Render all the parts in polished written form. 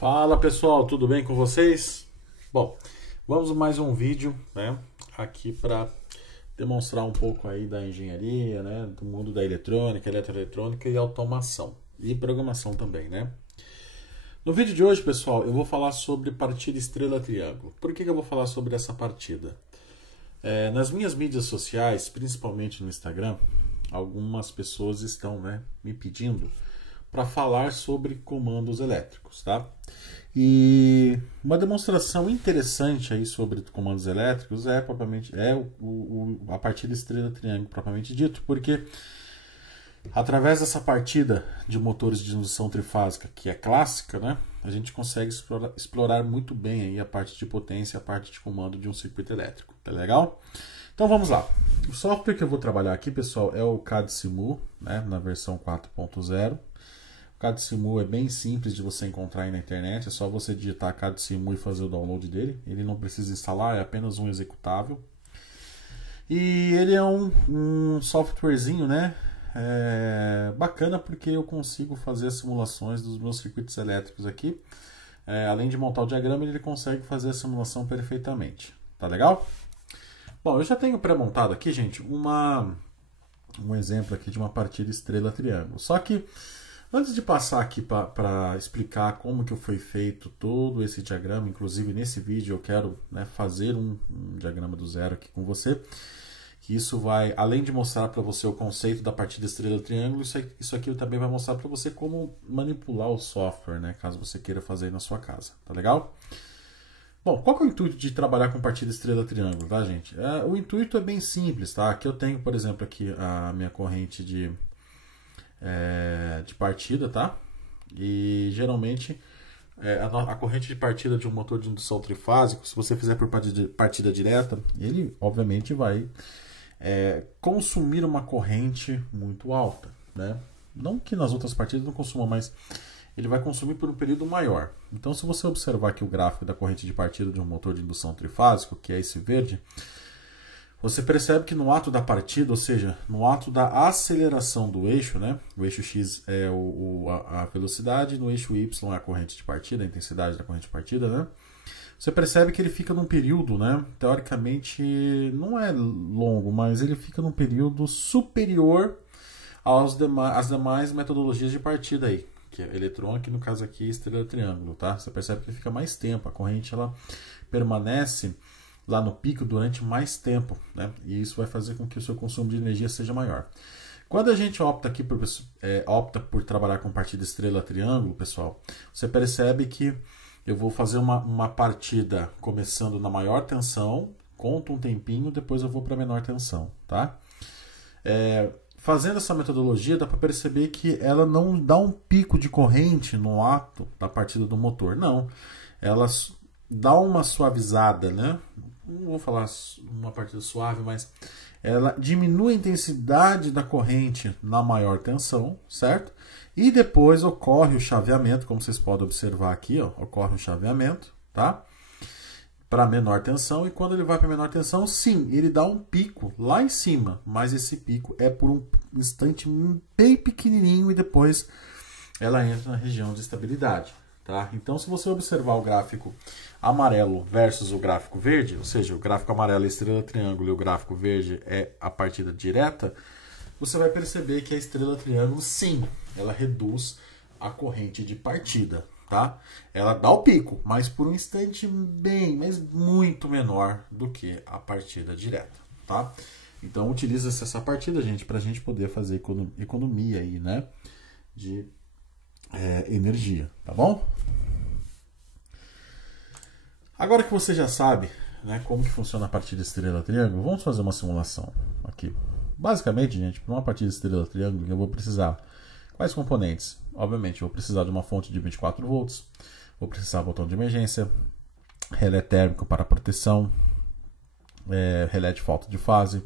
Fala pessoal, tudo bem com vocês? Bom, vamos mais um vídeo, né, aqui para demonstrar um pouco aí da engenharia, né, do mundo da eletrônica, eletroeletrônica e automação e programação também, né? No vídeo de hoje, pessoal, eu vou falar sobre partida estrela-triângulo. Por que eu vou falar sobre essa partida? Nas minhas mídias sociais, principalmente no Instagram, algumas pessoas estão, né, me pedindo para falar sobre comandos elétricos, tá? E uma demonstração interessante aí sobre comandos elétricos é propriamente a partida estrela-triângulo propriamente dito, porque através dessa partida de motores de indução trifásica, que é clássica, né, a gente consegue explorar muito bem aí a parte de potência, a parte de comando de um circuito elétrico. Tá legal? Então vamos lá. O software que eu vou trabalhar aqui, pessoal, é o CAD-Simu, né, na versão 4.0. O CAD-Simu é bem simples de você encontrar aí na internet, é só você digitar CAD-Simu e fazer o download dele. Ele não precisa instalar, é apenas um executável. E ele é um softwarezinho, né? Bacana porque eu consigo fazer as simulações dos meus circuitos elétricos aqui. Além de montar o diagrama, ele consegue fazer a simulação perfeitamente. Tá legal? Bom, eu já tenho pré-montado aqui, gente, um exemplo aqui de uma partida estrela-triângulo. Só que antes de passar aqui para explicar como que foi feito todo esse diagrama, inclusive nesse vídeo eu quero, né, fazer um diagrama do zero aqui com você, que isso vai, além de mostrar para você o conceito da partida estrela-triângulo, isso aqui também vai mostrar para você como manipular o software, né, caso você queira fazer aí na sua casa, tá legal? Bom, qual que é o intuito de trabalhar com partida estrela-triângulo, tá, gente? O intuito é bem simples, tá? Aqui eu tenho, por exemplo, aqui a minha corrente de partida, tá? E geralmente a corrente de partida de um motor de indução trifásico, se você fizer por partida direta, ele obviamente vai consumir uma corrente muito alta, né? Não que nas outras partidas não consuma, mas ele vai consumir por um período maior. Então, se você observar aqui o gráfico da corrente de partida de um motor de indução trifásico, que é esse verde, você percebe que no ato da partida, ou seja, no ato da aceleração do eixo, né? O eixo X é a velocidade, no eixo Y é a corrente de partida, a intensidade da corrente de partida, né? Você percebe que ele fica num período, né? Teoricamente, não é longo, mas ele fica num período superior às demais metodologias de partida aí, que é eletrônica e no caso aqui estrela-triângulo, tá? Você percebe que ele fica mais tempo, a corrente ela permanece lá no pico durante mais tempo, né? E isso vai fazer com que o seu consumo de energia seja maior. Quando a gente opta por trabalhar com partida estrela-triângulo, pessoal, você percebe que eu vou fazer uma partida começando na maior tensão, conto um tempinho, depois eu vou para a menor tensão, tá? Fazendo essa metodologia, dá para perceber que ela não dá um pico de corrente no ato da partida do motor, não. Ela dá uma suavizada, né? Não vou falar uma partida suave, mas ela diminui a intensidade da corrente na maior tensão, certo? E depois ocorre o chaveamento, como vocês podem observar aqui, ó, ocorre o chaveamento, tá? Para menor tensão, e quando ele vai para menor tensão, sim, ele dá um pico lá em cima, mas esse pico é por um instante bem pequenininho e depois ela entra na região de estabilidade, tá? Então, se você observar o gráfico amarelo versus o gráfico verde, ou seja, o gráfico amarelo é estrela-triângulo e o gráfico verde é a partida direta, você vai perceber que a estrela-triângulo, sim, ela reduz a corrente de partida, tá? Ela dá o pico, mas por um instante mas muito menor do que a partida direta, tá? Então utiliza-se essa partida, gente, para a gente poder fazer economia aí, né, de energia, tá bom? Agora que você já sabe, né, como que funciona a partida estrela-triângulo, vamos fazer uma simulação aqui. Basicamente, gente, para uma partida estrela-triângulo, eu vou precisar quais componentes? Obviamente, eu vou precisar de uma fonte de 24 volts, vou precisar de botão de emergência, relé térmico para proteção, relé de falta de fase,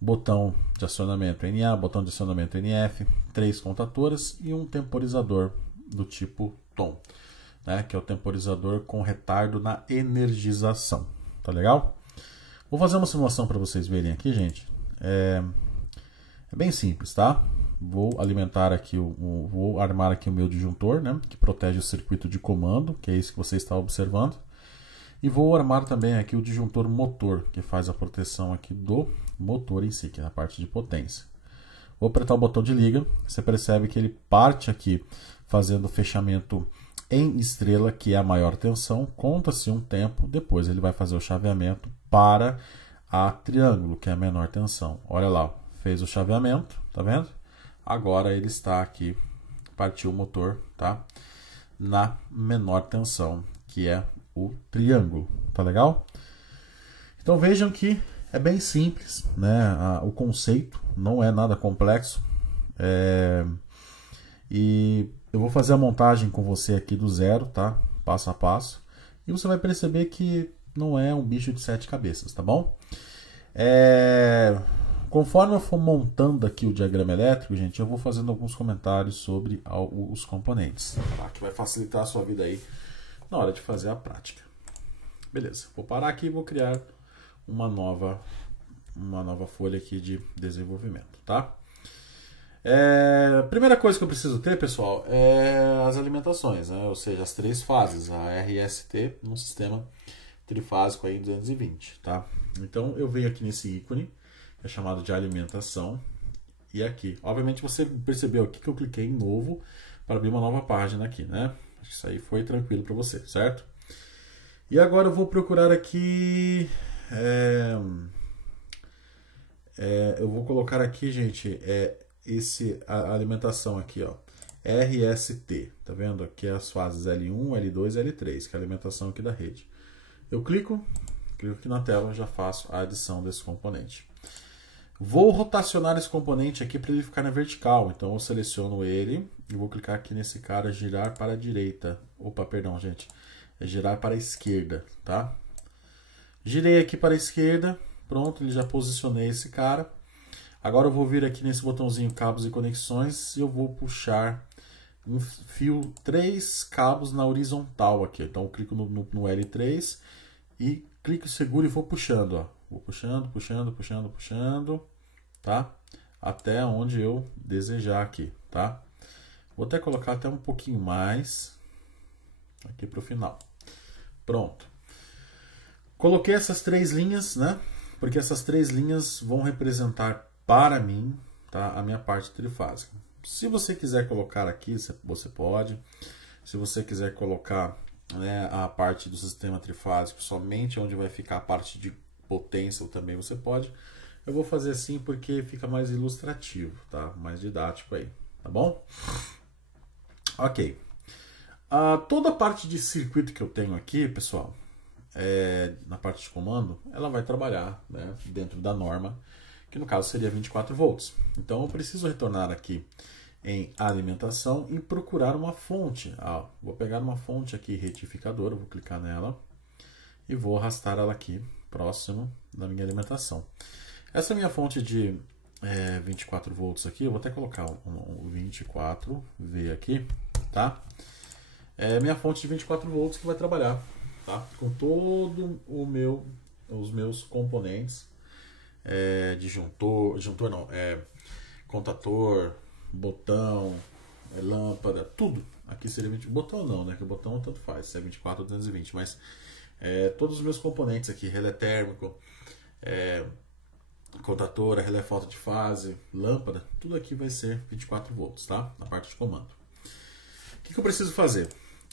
botão de acionamento NA, botão de acionamento NF, 3 contatoras e um temporizador do tipo TOM, né, que é o temporizador com retardo na energização. Tá legal? Vou fazer uma simulação para vocês verem aqui, gente. É bem simples, tá? vou alimentar aqui, vou armar aqui o meu disjuntor, né, que protege o circuito de comando, que é isso que você está observando. E vou armar também aqui o disjuntor motor, que faz a proteção aqui do motor em si, que é a parte de potência. Vou apertar o botão de liga, você percebe que ele parte aqui fazendo o fechamento em estrela, que é a maior tensão, conta-se um tempo, depois ele vai fazer o chaveamento para a triângulo, que é a menor tensão. Olha lá, fez o chaveamento, tá vendo? Agora ele está aqui, partiu o motor, tá? Na menor tensão, que é o triângulo, tá legal? Então vejam que é bem simples, né? O conceito não é nada complexo. E eu vou fazer a montagem com você aqui do zero, tá? Passo a passo. E você vai perceber que não é um bicho de 7 cabeças, tá bom? Conforme eu for montando aqui o diagrama elétrico, gente, eu vou fazendo alguns comentários sobre os componentes, tá? Que vai facilitar a sua vida aí na hora de fazer a prática. Beleza, vou parar aqui e vou criar uma nova folha aqui de desenvolvimento, tá? Primeira coisa que eu preciso ter, pessoal, é as alimentações, né? Ou seja, as 3 fases, a RST num sistema trifásico aí 220, tá? Então eu venho aqui nesse ícone, que é chamado de alimentação, e aqui, obviamente você percebeu aqui que eu cliquei em novo para abrir uma nova página aqui, né? Acho que isso aí foi tranquilo para você, certo? E agora eu vou procurar aqui, eu vou colocar aqui, gente, a alimentação aqui, ó, RST, tá vendo? Aqui é as fases L1, L2 e L3, que é a alimentação aqui da rede. Eu clico aqui na tela, já faço a adição desse componente. Vou rotacionar esse componente aqui para ele ficar na vertical, então eu seleciono ele e vou clicar aqui nesse cara, girar para a direita. Opa, perdão, gente, é girar para a esquerda, tá? Girei aqui para a esquerda, pronto, ele já posicionei esse cara. Agora eu vou vir aqui nesse botãozinho cabos e conexões e eu vou puxar um fio 3 cabos na horizontal aqui. Então eu clico no L3 e clico seguro e vou puxando, ó. Vou puxando, puxando, puxando, puxando, tá? Até onde eu desejar aqui, tá? Vou até colocar até um pouquinho mais aqui para o final. Pronto. Coloquei essas 3 linhas, né? Porque essas 3 linhas vão representar para mim, tá, a minha parte trifásica. Se você quiser colocar aqui, você pode. Se você quiser colocar, né, a parte do sistema trifásico somente onde vai ficar a parte de potência, também você pode. Eu vou fazer assim porque fica mais ilustrativo, tá? Mais didático aí, tá bom? Ok. Toda a parte de circuito que eu tenho aqui, pessoal, na parte de comando, ela vai trabalhar, né, dentro da norma, que no caso seria 24 volts. Então eu preciso retornar aqui em alimentação e procurar uma fonte. Vou pegar uma fonte aqui retificadora, vou clicar nela e vou arrastar ela aqui próximo da minha alimentação. Essa minha fonte de 24 volts aqui, eu vou até colocar um 24V aqui, tá? É minha fonte de 24 volts que vai trabalhar, tá? Com todo os meus componentes, disjuntor não, contator, botão, lâmpada, tudo. Aqui seria 20, botão não, né? Que o botão tanto faz, se é 24 ou 220, mas todos os meus componentes aqui, relé térmico, contatora, relé falta de fase, lâmpada, tudo aqui vai ser 24 volts, tá? Na parte de comando. O que eu preciso fazer?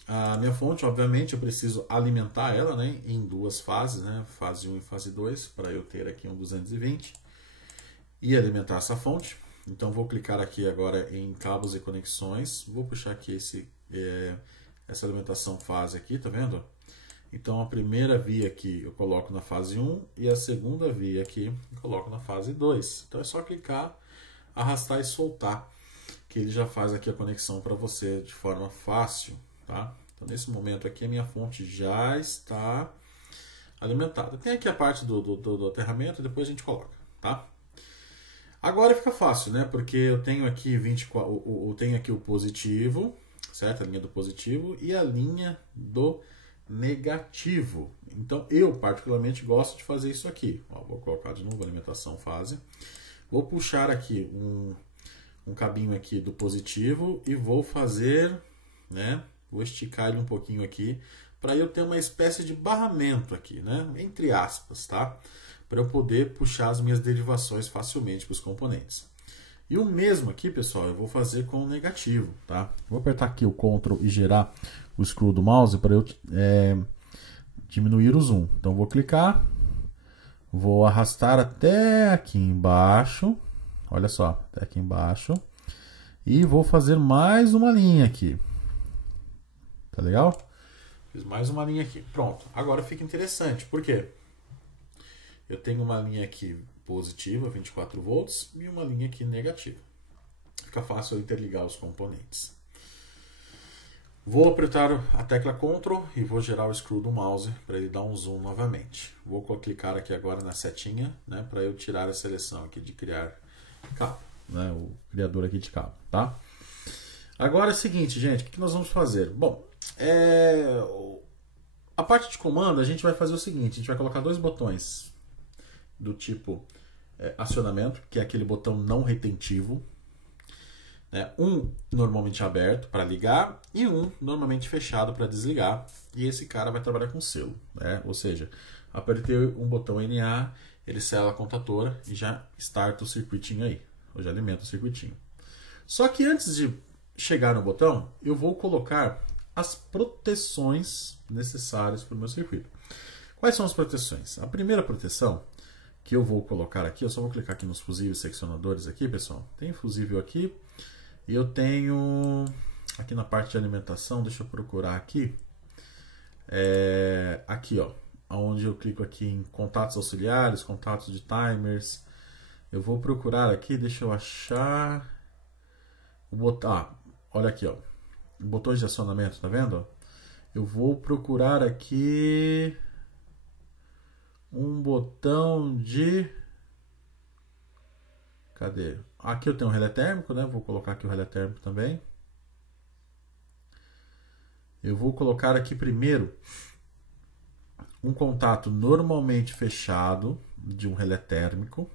A minha fonte, obviamente, eu preciso alimentar ela, né, em 2 fases, né, fase 1 e fase 2, para eu ter aqui um 220 e alimentar essa fonte. Então vou clicar aqui agora em cabos e conexões, vou puxar aqui essa alimentação fase aqui, tá vendo? Então a primeira via aqui eu coloco na fase 1 e a segunda via aqui eu coloco na fase 2. Então é só clicar, arrastar e soltar, que ele já faz aqui a conexão para você de forma fácil. Tá? Então, nesse momento aqui, a minha fonte já está alimentada. Tem aqui a parte do aterramento, depois a gente coloca, tá? Agora fica fácil, né? Porque eu tenho aqui eu tenho aqui o positivo, certo? A linha do positivo e a linha do negativo. Então, eu particularmente gosto de fazer isso aqui. Ó, vou colocar de novo a alimentação fase. Vou puxar aqui um cabinho aqui do positivo e vou fazer, né? Vou esticar ele um pouquinho aqui para eu ter uma espécie de barramento aqui, né? Entre aspas, tá? Para eu poder puxar as minhas derivações facilmente para os componentes. E o mesmo aqui, pessoal, eu vou fazer com o negativo, tá? Vou apertar aqui o Ctrl e gerar o scroll do mouse para eu diminuir o zoom. Então vou clicar, vou arrastar até aqui embaixo, olha só, até aqui embaixo, e vou fazer mais uma linha aqui. Tá legal? Fiz mais uma linha aqui. Pronto. Agora fica interessante. Por quê? Eu tenho uma linha aqui positiva, 24 volts, e uma linha aqui negativa. Fica fácil eu interligar os componentes. Vou apertar a tecla Ctrl e vou gerar o scroll do mouse para ele dar um zoom novamente. Vou clicar aqui agora na setinha, né, para eu tirar a seleção aqui de criar cabo, né, o criador aqui de cabo, tá? Agora é o seguinte, gente, o que nós vamos fazer? Bom, a parte de comando a gente vai fazer o seguinte, a gente vai colocar dois botões do tipo acionamento, que é aquele botão não retentivo, né? Um normalmente aberto para ligar e um normalmente fechado para desligar, e esse cara vai trabalhar com selo, né? Ou seja, apertei um botão NA, ele sela a contatora e já starta o circuitinho aí, ou já alimenta o circuitinho. Só que antes de chegar no botão, eu vou colocar as proteções necessárias para o meu circuito. Quais são as proteções? A primeira proteção que eu vou colocar aqui, eu só vou clicar aqui nos fusíveis seccionadores aqui, pessoal. Tem fusível aqui e eu tenho aqui na parte de alimentação, deixa eu procurar aqui, aqui ó, onde eu clico aqui em contatos auxiliares, contatos de timers, eu vou procurar aqui, deixa eu achar o botão, olha aqui ó, botões de acionamento, tá vendo? Eu vou procurar aqui um botão de... Cadê? Aqui eu tenho um relé térmico, né? Vou colocar aqui o relé térmico também. Eu vou colocar aqui primeiro um contato normalmente fechado de um relé térmico.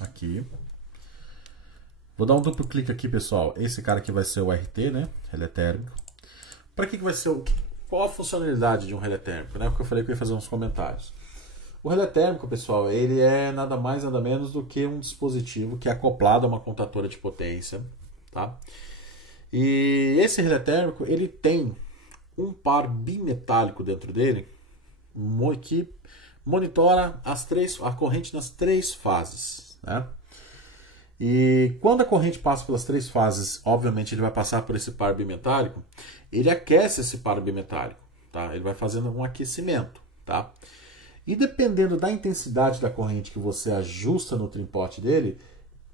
Aqui. Vou dar um duplo clique aqui, pessoal. Esse cara aqui vai ser o RT, né? Relé térmico. Para que vai ser o... Qual a funcionalidade de um relé térmico, né? Porque eu falei que eu ia fazer uns comentários. O relé térmico, pessoal, ele é nada mais nada menos do que um dispositivo que é acoplado a uma contatora de potência, tá? E esse relé térmico, ele tem um par bimetálico dentro dele que monitora a corrente nas 3 fases, né? E quando a corrente passa pelas 3 fases, obviamente ele vai passar por esse par bimetálico, ele aquece esse par bimetálico, tá? Ele vai fazendo um aquecimento, tá? E dependendo da intensidade da corrente que você ajusta no trim-pot dele,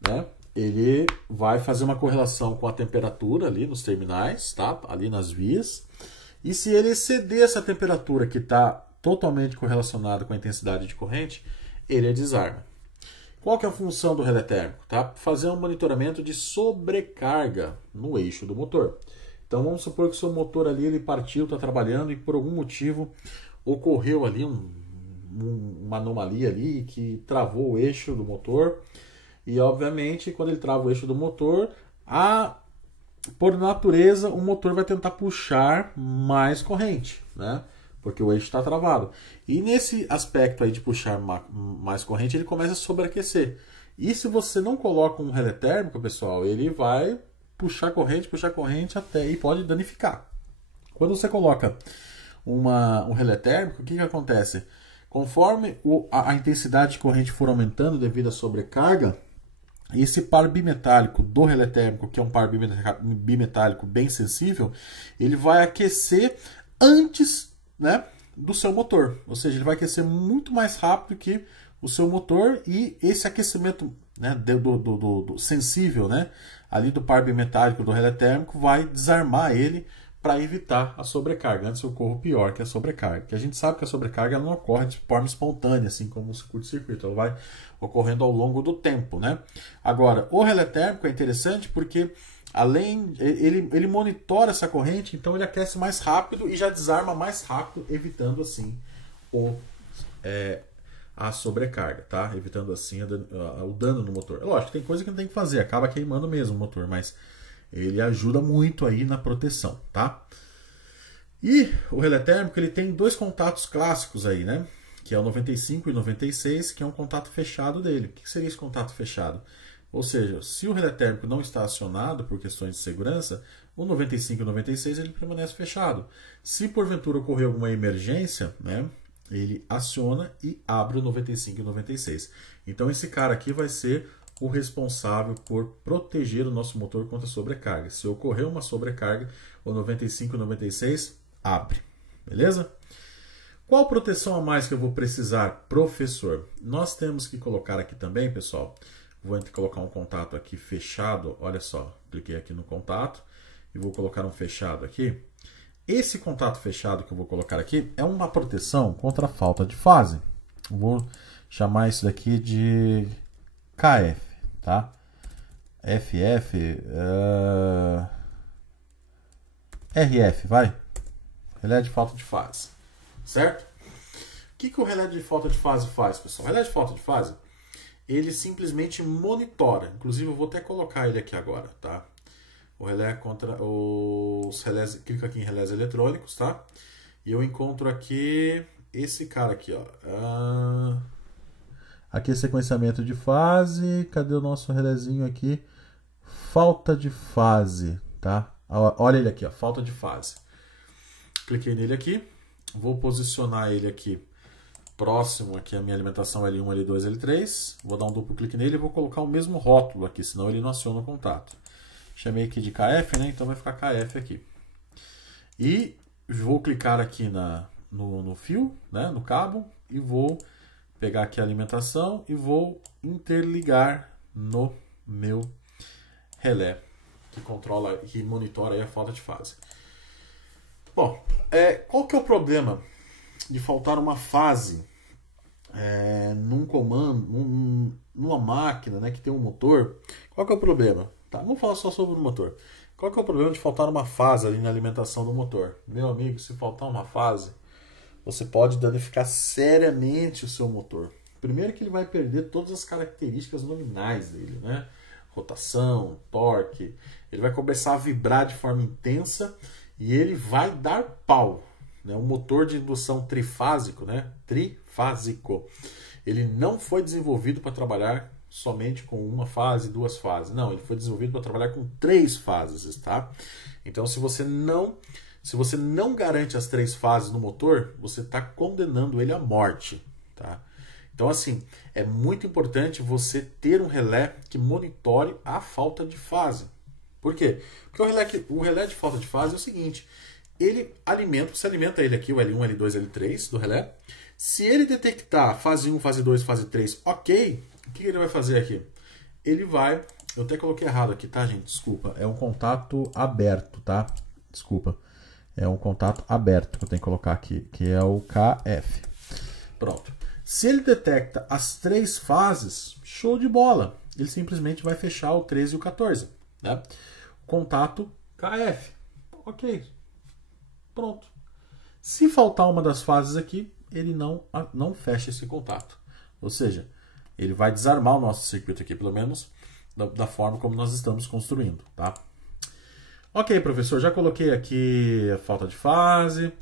né, ele vai fazer uma correlação com a temperatura ali nos terminais, tá? Ali nas vias. E se ele exceder essa temperatura que está totalmente correlacionada com a intensidade de corrente, ele desarma. Qual que é a função do relé térmico? Tá? Fazer um monitoramento de sobrecarga no eixo do motor. Então vamos supor que o seu motor ali ele partiu, está trabalhando e por algum motivo ocorreu ali uma anomalia ali que travou o eixo do motor. E obviamente quando ele trava o eixo do motor, por natureza o motor vai tentar puxar mais corrente, né? Porque o eixo está travado. E nesse aspecto aí de puxar mais corrente, ele começa a sobreaquecer. E se você não coloca um relé térmico, pessoal, ele vai puxar corrente até e pode danificar. Quando você coloca um relé térmico, o que acontece? Conforme a intensidade de corrente for aumentando devido à sobrecarga, esse par bimetálico do relé térmico, que é um par bimetálico bem sensível, ele vai aquecer antes, né, do seu motor. Ou seja, ele vai aquecer muito mais rápido que o seu motor e esse aquecimento, né, do sensível, né, ali do par bimetálico do relé térmico vai desarmar ele para evitar a sobrecarga. Antes ocorre o pior, que é a sobrecarga. Que a gente sabe que a sobrecarga ela não ocorre de forma espontânea, assim como o curto-circuito. Ela vai ocorrendo ao longo do tempo, né? Agora, o relé térmico é interessante porque além ele monitora essa corrente, então ele aquece mais rápido e já desarma mais rápido, evitando assim a sobrecarga, tá? Evitando assim o dano no motor. É lógico, tem coisa que não tem que fazer, acaba queimando mesmo o motor, mas ele ajuda muito aí na proteção, tá? E o relé térmico ele tem dois contatos clássicos aí, né? Que é o 95 e 96, que é um contato fechado dele. O que seria esse contato fechado? Ou seja, se o relé térmico não está acionado por questões de segurança, o 95 e 96 ele permanece fechado. Se porventura ocorrer alguma emergência, né, ele aciona e abre o 95 e 96. Então esse cara aqui vai ser o responsável por proteger o nosso motor contra sobrecarga. Se ocorrer uma sobrecarga, o 95 e 96 abre. Beleza? Qual proteção a mais que eu vou precisar, professor? Nós temos que colocar aqui também, pessoal. Vou colocar um contato aqui fechado. Olha só, cliquei aqui no contato e vou colocar um fechado aqui. Esse contato fechado que eu vou colocar aqui é uma proteção contra a falta de fase. Vou chamar isso daqui de KF, tá? FF, RF, vai. Relé de falta de fase, certo? O que o relé de falta de fase faz, pessoal? O relé de falta de fase, ele simplesmente monitora. Inclusive, eu vou até colocar ele aqui agora, tá? O relé contra os relés, clica aqui em relés eletrônicos, tá? E eu encontro aqui esse cara aqui, ó. Aqui é sequenciamento de fase. Cadê o nosso relézinho aqui? Falta de fase, tá? Olha ele aqui, ó, falta de fase. Cliquei nele aqui, vou posicionar ele aqui próximo aqui a minha alimentação L1, L2, L3. Vou dar um duplo clique nele e vou colocar o mesmo rótulo aqui, senão ele não aciona o contato. Chamei aqui de KF, né? Então vai ficar KF aqui. E vou clicar aqui no fio, né? No cabo, e vou pegar aqui a alimentação e vou interligar no meu relé, que controla e monitora aí a falta de fase. Bom, qual que é o problema de faltar uma fase num comando, numa máquina, né, que tem um motor? Qual que é o problema? Tá, vamos falar só sobre o motor. Qual que é o problema de faltar uma fase ali na alimentação do motor? Meu amigo, se faltar uma fase, você pode danificar seriamente o seu motor. Primeiro que ele vai perder todas as características nominais dele, né? Rotação, torque. Ele vai começar a vibrar de forma intensa e ele vai dar pau, né? Um motor de indução trifásico, né? Trifásico. Ele não foi desenvolvido para trabalhar somente com uma fase, duas fases. Não, ele foi desenvolvido para trabalhar com 3 fases, tá? Então, se você não garante as 3 fases no motor, você está condenando ele à morte, tá? Então, assim, é muito importante você ter um relé que monitore a falta de fase. Por quê? Porque o relé de falta de fase é o seguinte, você alimenta ele aqui, o L1, L2, L3 do relé. Se ele detectar fase 1, fase 2, fase 3, ok, o que ele vai fazer aqui? Ele vai, eu até coloquei errado aqui, tá, gente? Desculpa, é um contato aberto, tá? Desculpa, é um contato aberto que eu tenho que colocar aqui, que é o KF. Pronto. Se ele detecta as 3 fases, show de bola. Ele simplesmente vai fechar o 13 e o 14, né? Contato KF. Ok. Pronto. Se faltar uma das fases aqui, ele não fecha esse contato. Ou seja, ele vai desarmar o nosso circuito aqui, pelo menos da forma como nós estamos construindo, tá? Ok, professor, já coloquei aqui a falta de fase.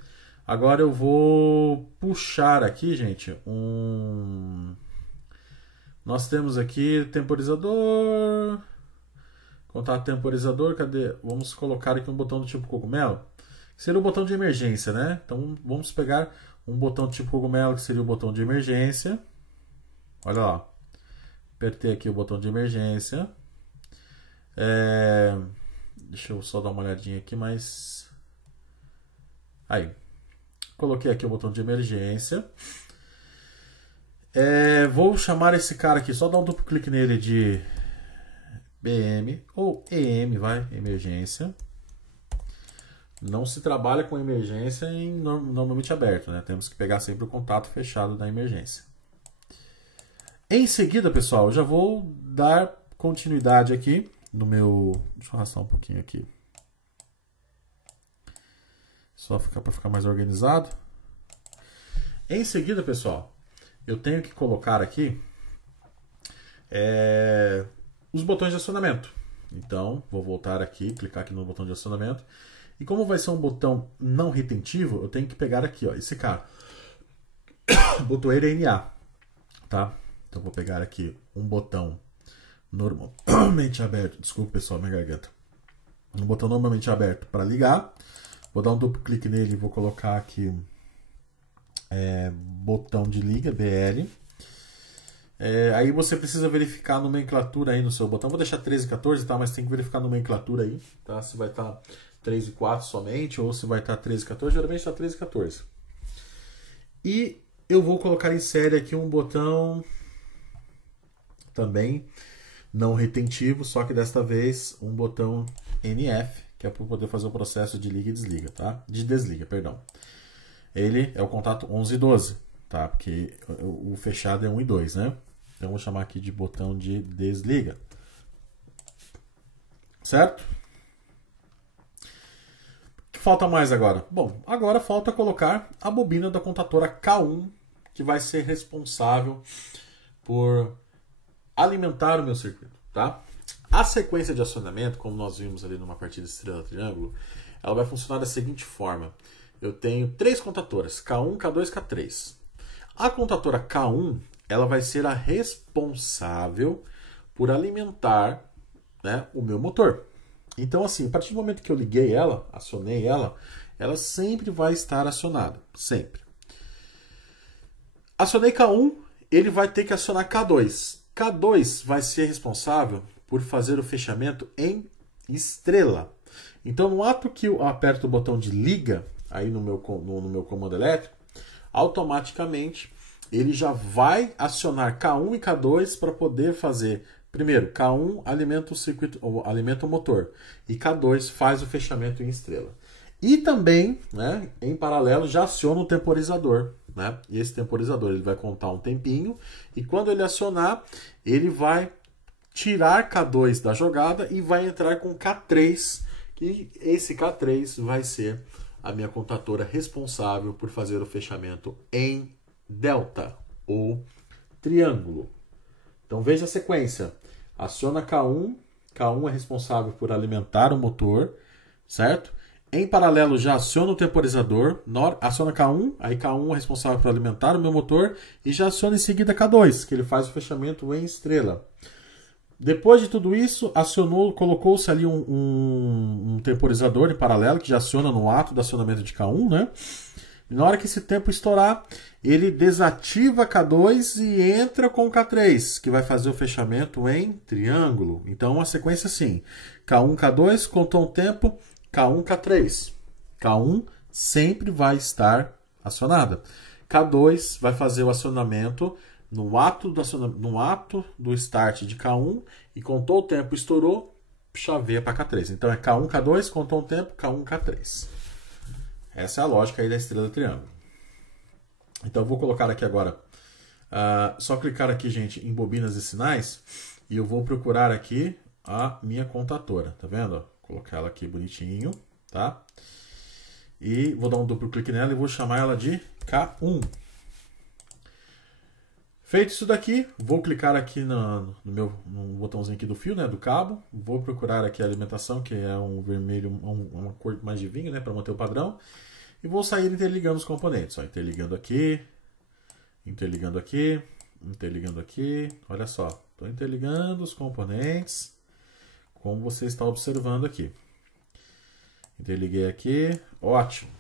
Agora eu vou puxar aqui, gente, Nós temos aqui temporizador. Contato temporizador, cadê? Vamos colocar aqui um botão do tipo cogumelo. Que seria o botão de emergência, né? Então vamos pegar um botão do tipo cogumelo, que seria o botão de emergência. Olha lá. Apertei aqui o botão de emergência. Deixa eu só dar uma olhadinha aqui, mas... Aí. Coloquei aqui o botão de emergência. Vou chamar esse cara aqui, só dar um duplo clique nele de BM ou EM, vai, emergência. Não se trabalha com emergência normalmente aberto, né? Temos que pegar sempre o contato fechado da emergência. Em seguida, pessoal, eu já vou dar continuidade aqui no meu... Deixa eu arrastar um pouquinho aqui. Só para ficar mais organizado. Em seguida, pessoal, eu tenho que colocar aqui os botões de acionamento. Então, vou voltar aqui, clicar aqui no botão de acionamento. E como vai ser um botão não retentivo, eu tenho que pegar aqui, ó, esse cara. Botoeira NA, tá? Então, vou pegar aqui um botão normalmente aberto. Desculpa, pessoal, minha garganta. Um botão normalmente aberto para ligar. Vou dar um duplo clique nele e vou colocar aqui botão de liga, BL. Aí você precisa verificar a nomenclatura aí no seu botão. Vou deixar 13 e 14, tá? Mas tem que verificar a nomenclatura aí, tá? Se vai estar 3 e 4 somente ou se vai estar 13 e 14. Geralmente está 13 e 14. E eu vou colocar em série aqui um botão também não retentivo, só que desta vez um botão NF, que é para poder fazer o processo de liga e desliga, tá? De desliga, perdão. Ele é o contato 11 e 12, tá? Porque o fechado é 1 e 2, né? Então eu vou chamar aqui de botão de desliga. Certo? O que falta mais agora? Bom, agora falta colocar a bobina da contatora K1, que vai ser responsável por alimentar o meu circuito, tá? A sequência de acionamento, como nós vimos ali numa partida estrela-triângulo, ela vai funcionar da seguinte forma. Eu tenho 3 contatoras, K1, K2, K3. A contatora K1, ela vai ser a responsável por alimentar, né, o meu motor. Então, assim, a partir do momento que eu liguei ela, acionei ela, ela sempre vai estar acionada, sempre. Acionei K1, ele vai ter que acionar K2. K2 vai ser responsável por fazer o fechamento em estrela. Então, no ato que eu aperto o botão de liga, aí no meu comando elétrico, automaticamente ele já vai acionar K1 e K2 para poder fazer. Primeiro, K1 alimenta o circuito, alimenta o motor, e K2 faz o fechamento em estrela. E também, né, em paralelo, já aciona o temporizador. Né? E esse temporizador ele vai contar um tempinho, e quando ele acionar, ele vai tirar K2 da jogada e vai entrar com K3, e esse K3 vai ser a minha contatora responsável por fazer o fechamento em delta ou triângulo. Então veja a sequência. Aciona K1, K1 é responsável por alimentar o motor, certo? Em paralelo já aciona o temporizador, aciona K1, aí K1 é responsável por alimentar o meu motor e já aciona em seguida K2, que ele faz o fechamento em estrela. Depois de tudo isso, colocou-se ali um temporizador em paralelo, que já aciona no ato do acionamento de K1, né? E na hora que esse tempo estourar, ele desativa K2 e entra com K3, que vai fazer o fechamento em triângulo. Então, a sequência é assim: K1, K2, contou um tempo, K1, K3. K1 sempre vai estar acionada. K2 vai fazer o acionamento no ato do start de K1 e contou o tempo, estourou, chaveia para K3. Então é K1, K2, contou um tempo, K1, K3. Essa é a lógica aí da estrela triângulo. Então eu vou colocar aqui agora, só clicar aqui, gente, em bobinas e sinais, e eu vou procurar aqui a minha contatora, tá vendo? Vou colocar ela aqui bonitinho, tá? E vou dar um duplo clique nela e vou chamar ela de K1. Feito isso daqui, vou clicar aqui no botãozinho aqui do fio, né, do cabo. Vou procurar aqui a alimentação, que é um vermelho, uma cor mais de vinho, né, para manter o padrão. E vou sair interligando os componentes. Ó, interligando aqui, interligando aqui, interligando aqui. Olha só, estou interligando os componentes, como você está observando aqui. Interliguei aqui, ótimo.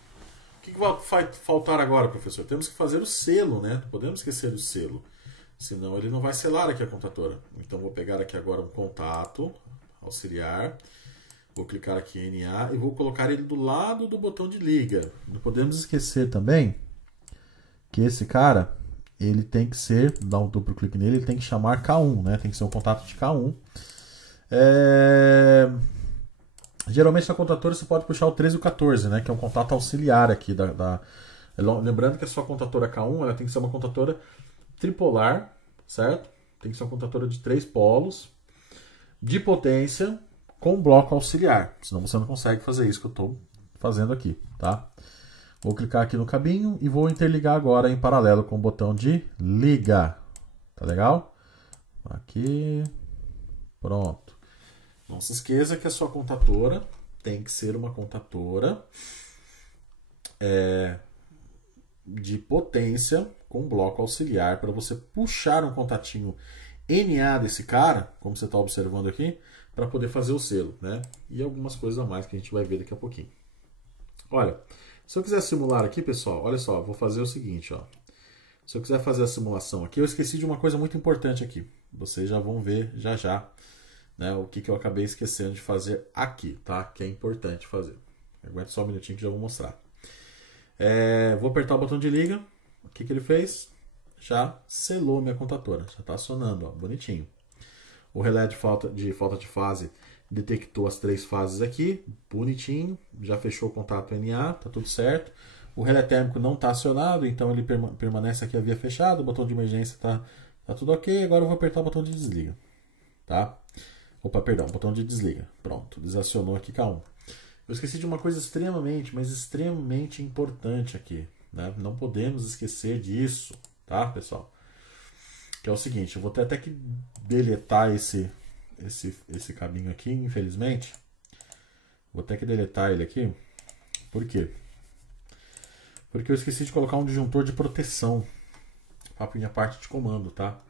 O que vai faltar agora, professor? Temos que fazer o selo, né? Não podemos esquecer o selo. Senão ele não vai selar aqui a contatora. Então vou pegar aqui agora um contato auxiliar. Vou clicar aqui em NA e vou colocar ele do lado do botão de liga. Não podemos esquecer também que esse cara, ele tem que ser, dá um duplo clique nele, ele tem que chamar K1, né? Tem que ser um contato de K1. Geralmente na contatora você pode puxar o 13 e o 14, né? Que é um contato auxiliar aqui Lembrando que a sua contatora K1 ela tem que ser uma contatora tripolar, certo? Tem que ser uma contatora de 3 polos de potência com bloco auxiliar. Senão você não consegue fazer isso que eu estou fazendo aqui, tá? Vou clicar aqui no cabinho e vou interligar agora em paralelo com o botão de liga. Tá legal? Aqui. Pronto. Não se esqueça que a sua contatora tem que ser uma contatora de potência com bloco auxiliar para você puxar um contatinho NA desse cara, como você está observando aqui, para poder fazer o selo, né? E algumas coisas a mais que a gente vai ver daqui a pouquinho. Olha, se eu quiser simular aqui, pessoal, olha só, vou fazer o seguinte, ó. Se eu quiser fazer a simulação aqui, eu esqueci de uma coisa muito importante aqui. Vocês já vão ver já já, né, o que eu acabei esquecendo de fazer aqui, tá? Que é importante fazer. Aguenta só um minutinho que já vou mostrar. Vou apertar o botão de liga. O que ele fez? Já selou minha contatora. Já está acionando, ó, bonitinho. O relé de falta de fase detectou as 3 fases aqui, bonitinho. Já fechou o contato NA, tá tudo certo. O relé térmico não está acionado, então ele permanece aqui a via fechada. O botão de emergência tá tudo ok. Agora eu vou apertar o botão de desliga, tá? Opa, perdão, botão de desliga. Pronto, desacionou aqui K1. Eu esqueci de uma coisa extremamente, mas extremamente importante aqui, né? Não podemos esquecer disso, tá, pessoal? Que é o seguinte, eu vou ter até que deletar esse cabinho aqui, infelizmente. Vou ter que deletar ele aqui. Por quê? Porque eu esqueci de colocar um disjuntor de proteção para a minha parte de comando, tá?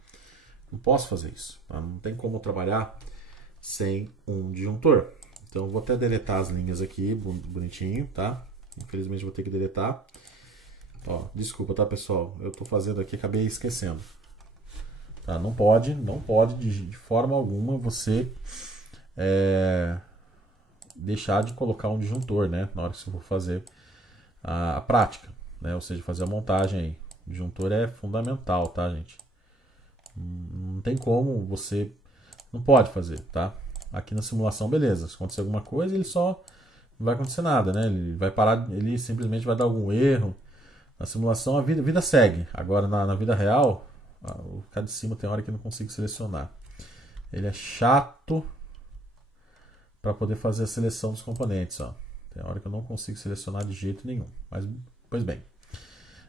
Não posso fazer isso, tá? Não tem como trabalhar sem um disjuntor. Então eu vou até deletar as linhas aqui, bonitinho, tá? Infelizmente vou ter que deletar. Ó, desculpa, tá, pessoal? Eu tô fazendo aqui, acabei esquecendo. Tá? Não pode de forma alguma você deixar de colocar um disjuntor, né? Na hora que você for fazer a prática, né? Ou seja, fazer a montagem aí. O disjuntor é fundamental, tá, gente? Não tem como você... Não pode fazer, tá? Aqui na simulação, beleza. Se acontecer alguma coisa, ele só... Não vai acontecer nada, né? Ele vai parar, ele simplesmente vai dar algum erro. Na simulação, a vida segue. Agora, na vida real, o cara de cima tem hora que eu não consigo selecionar. Ele é chato para poder fazer a seleção dos componentes, ó. Tem hora que eu não consigo selecionar de jeito nenhum. Mas, pois bem.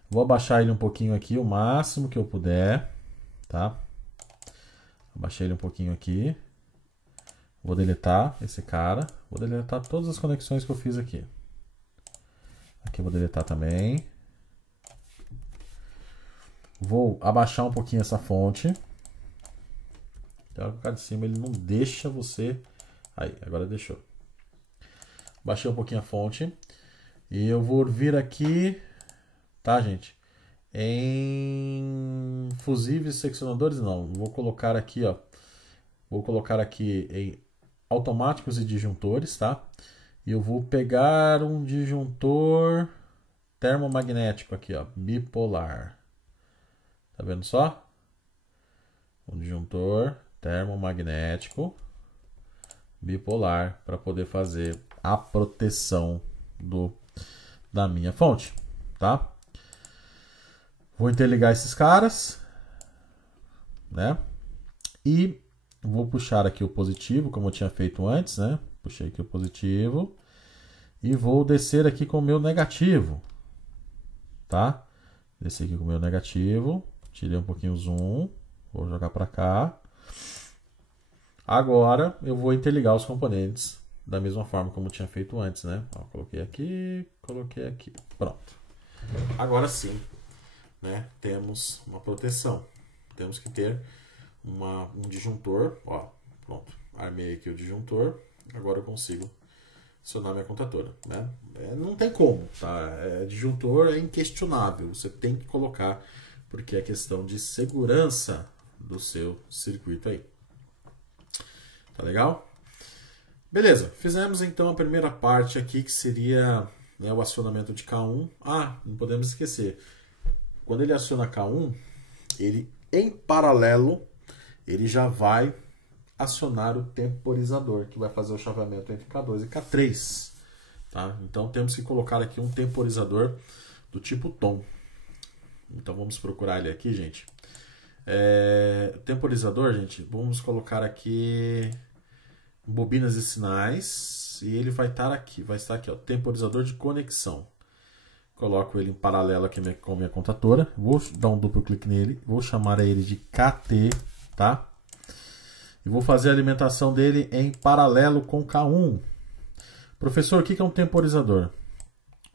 Vou abaixar ele um pouquinho aqui, o máximo que eu puder, tá? Abaixei ele um pouquinho aqui. Vou deletar esse cara. Vou deletar todas as conexões que eu fiz aqui. Aqui eu vou deletar também. Vou abaixar um pouquinho essa fonte. Então, o cara de cima ele não deixa você... Aí, agora deixou. Baixei um pouquinho a fonte. E eu vou vir aqui... Tá, gente? Em fusíveis seccionadores, não. Vou colocar aqui, ó. Vou colocar aqui em automáticos e disjuntores, tá? E eu vou pegar um disjuntor termomagnético aqui, ó. Bipolar. Tá vendo só? Um disjuntor termomagnético bipolar para poder fazer a proteção da minha fonte, tá? Vou interligar esses caras, né? E vou puxar aqui o positivo, como eu tinha feito antes, né? Puxei aqui o positivo e vou descer aqui com o meu negativo, tá? Descer aqui com o meu negativo, tirei um pouquinho o zoom, vou jogar para cá. Agora eu vou interligar os componentes da mesma forma como eu tinha feito antes, né? Ó, coloquei aqui, pronto. Agora sim, né? Temos uma proteção. Temos que ter um disjuntor, ó, pronto. Armei aqui o disjuntor, agora eu consigo acionar minha contatora, né? Não tem como, tá? Disjuntor é inquestionável, você tem que colocar, porque é questão de segurança do seu circuito aí. Tá legal? Beleza, fizemos então a primeira parte aqui, que seria, né, o acionamento de K1. Ah, não podemos esquecer. Quando ele aciona K1, ele, em paralelo, ele já vai acionar o temporizador, que vai fazer o chaveamento entre K2 e K3. Tá? Então temos que colocar aqui um temporizador do tipo tom. Então vamos procurar ele aqui, gente. Temporizador, gente, vamos colocar aqui bobinas e sinais, e ele vai estar aqui, ó, temporizador de conexão. coloco ele em paralelo aqui com a minha contatora, vou dar um duplo clique nele, vou chamar ele de KT, tá? E vou fazer a alimentação dele em paralelo com K1. Professor, o que é um temporizador?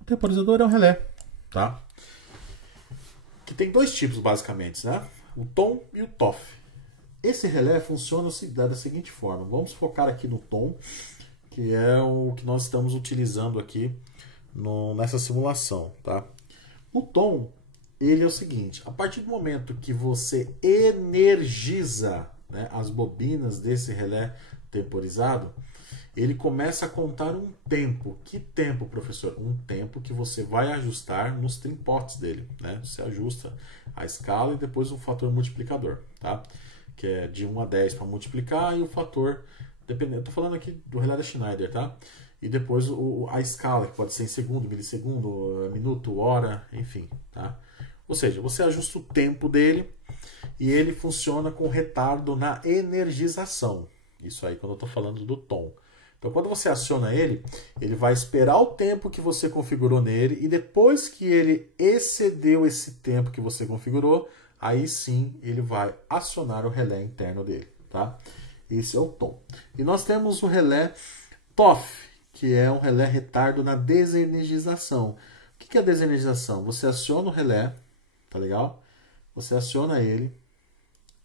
O temporizador é um relé, tá? Que tem dois tipos, basicamente, né? O tom e o TOF. Esse relé funciona da seguinte forma. Vamos focar aqui no tom, que é o que nós estamos utilizando aqui nessa simulação, tá? O tom, ele é o seguinte. A partir do momento que você energiza, né, as bobinas desse relé temporizado, ele começa a contar um tempo. Que tempo, professor? Um tempo que você vai ajustar nos trimpotes dele, né? Você ajusta a escala e depois o fator multiplicador, tá? Que é de 1 a 10 para multiplicar e o fator, dependendo, estou falando aqui do relé da Schneider, tá? E depois a escala, que pode ser em segundo, milissegundo, minuto, hora, enfim, tá? Ou seja, você ajusta o tempo dele e ele funciona com retardo na energização. Isso aí quando eu estou falando do tom. Então, quando você aciona ele, ele vai esperar o tempo que você configurou nele e depois que ele excedeu esse tempo que você configurou, aí sim ele vai acionar o relé interno dele, tá? Esse é o tom. E nós temos o relé TOF, que é um relé retardo na desenergização. O que é a desenergização? Você aciona o relé, tá legal? Você aciona ele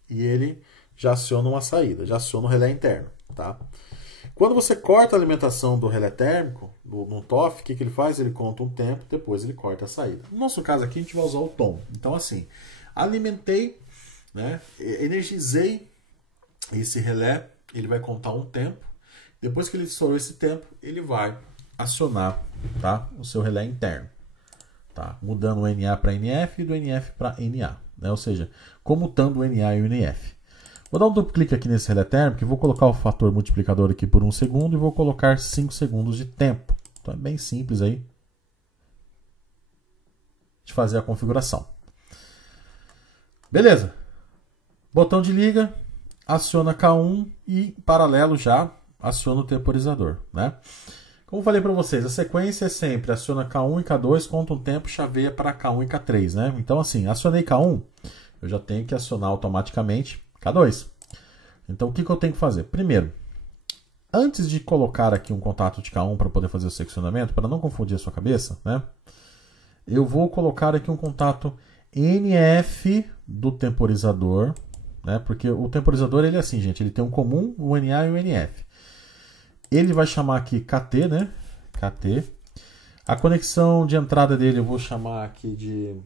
e ele já aciona uma saída, já aciona o relé interno, tá? Quando você corta a alimentação do relé térmico, no TOF, o que ele faz? Ele conta um tempo, depois ele corta a saída. No nosso caso aqui, a gente vai usar o tom. Então, assim, alimentei, né, energizei esse relé, ele vai contar um tempo. Depois que ele estourou esse tempo, ele vai acionar, tá, o seu relé interno. Tá? Mudando o NA para NF e do NF para NA. Né? Ou seja, comutando o NA e o NF. Vou dar um duplo clique aqui nesse relé térmico e vou colocar o fator multiplicador aqui por 1 segundo e vou colocar 5 segundos de tempo. Então é bem simples aí de fazer a configuração. Beleza. Botão de liga, aciona K1 e, em paralelo, já aciona o temporizador. Né? Como eu falei para vocês, a sequência é sempre aciona K1 e K2, conta um tempo, chaveia para K1 e K3. Né? Então, assim, acionei K1, eu já tenho que acionar automaticamente K2. Então, o que eu tenho que fazer? Primeiro, antes de colocar aqui um contato de K1 para poder fazer o seccionamento, para não confundir a sua cabeça, né? Eu vou colocar aqui um contato NF do temporizador, né? Porque o temporizador ele é assim, gente, ele tem um comum, o NA e o NF. Ele vai chamar aqui KT, né? KT. A conexão de entrada dele eu vou chamar aqui de...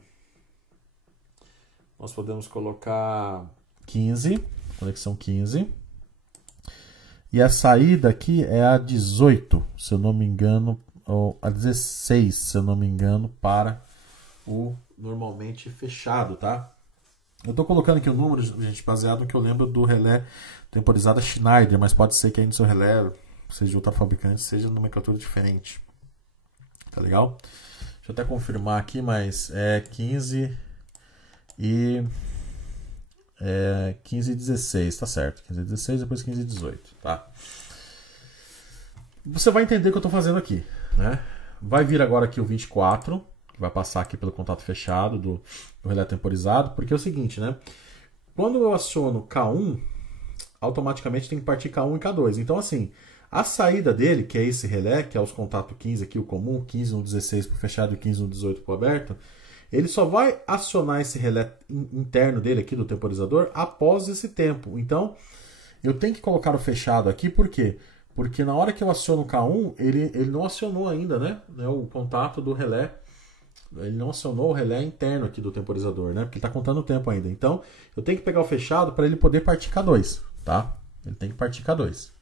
Nós podemos colocar 15, conexão 15. E a saída aqui é a 18, se eu não me engano, ou a 16, se eu não me engano, para o normalmente fechado, tá? Eu estou colocando aqui o número, gente, baseado no que eu lembro do relé temporizado Schneider, mas pode ser que aí no seu relé, seja de outra fabricante, seja nomenclatura diferente. Tá legal? Deixa eu até confirmar aqui, mas é 15 e 15 e 16, tá certo. 15 e 16, depois 15 e 18, tá? Você vai entender o que eu estou fazendo aqui, né? Vai vir agora aqui o 24, que vai passar aqui pelo contato fechado do relé temporizado, porque é o seguinte, né? Quando eu aciono K1, automaticamente tem que partir K1 e K2. Então, assim, a saída dele, que é esse relé, que é os contatos 15 aqui, o comum, 15 no 16 para o fechado e 15 no 18 para o aberto, ele só vai acionar esse relé interno dele aqui do temporizador após esse tempo. Então, eu tenho que colocar o fechado aqui, por quê? Porque na hora que eu aciono o K1, ele não acionou ainda, né? O contato do relé. Ele não acionou o relé interno aqui do temporizador, né? Porque ele está contando o tempo ainda. Então, eu tenho que pegar o fechado para ele poder partir K2, tá? Ele tem que partir K2.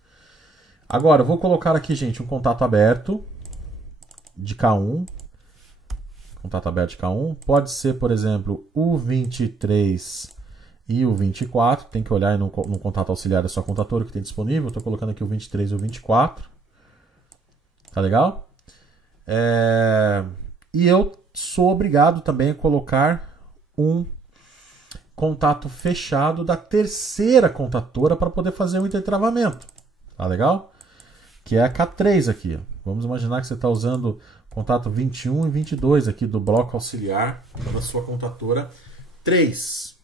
Agora, eu vou colocar aqui, gente, um contato aberto de K1. Contato aberto de K1. Pode ser, por exemplo, o 23 e o 24. Tem que olhar no contato auxiliar da sua contatora que tem disponível. Estou colocando aqui o 23 e o 24. Tá legal? E eu sou obrigado também a colocar um contato fechado da terceira contatora para poder fazer o intertravamento. Tá legal? Que é a K3 aqui. Vamos imaginar que você está usando contato 21 e 22 aqui do bloco auxiliar da sua contatora 3,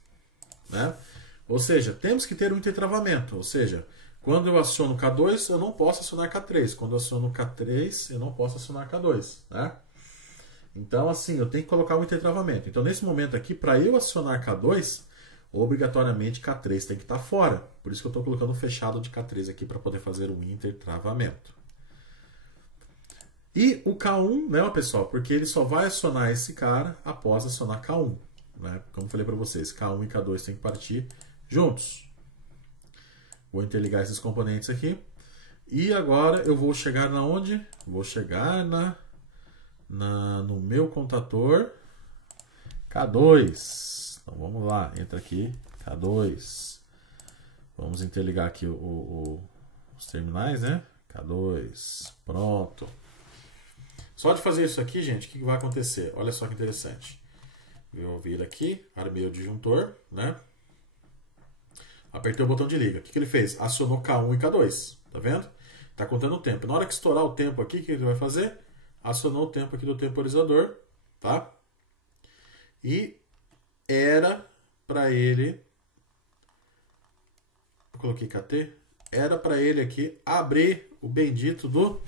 né? Ou seja, temos que ter um intertravamento, ou seja, quando eu aciono K2, eu não posso acionar K3. Quando eu aciono K3, eu não posso acionar K2, né? Então, assim, eu tenho que colocar um intertravamento. Então, nesse momento aqui, para eu acionar K2, obrigatoriamente K3 tem que estar fora. Por isso que eu estou colocando um fechado de K3 aqui para poder fazer um intertravamento. E o K1, né, pessoal? Porque ele só vai acionar esse cara após acionar K1. Né? Como eu falei para vocês, K1 e K2 tem que partir juntos. Vou interligar esses componentes aqui. E agora eu vou chegar na onde? Vou chegar no meu contator K2. Então vamos lá, entra aqui, K2. Vamos interligar aqui os terminais, né? K2, pronto. Só de fazer isso aqui, gente, o que vai acontecer? Olha só que interessante. Eu vou vir aqui, armei o disjuntor, né? Apertei o botão de liga. O que ele fez? Acionou K1 e K2. Tá vendo? Tá contando o tempo. Na hora que estourar o tempo aqui, o que ele vai fazer? Acionou o tempo aqui do temporizador, tá? E era para ele... Eu coloquei KT. Era para ele aqui abrir o bendito do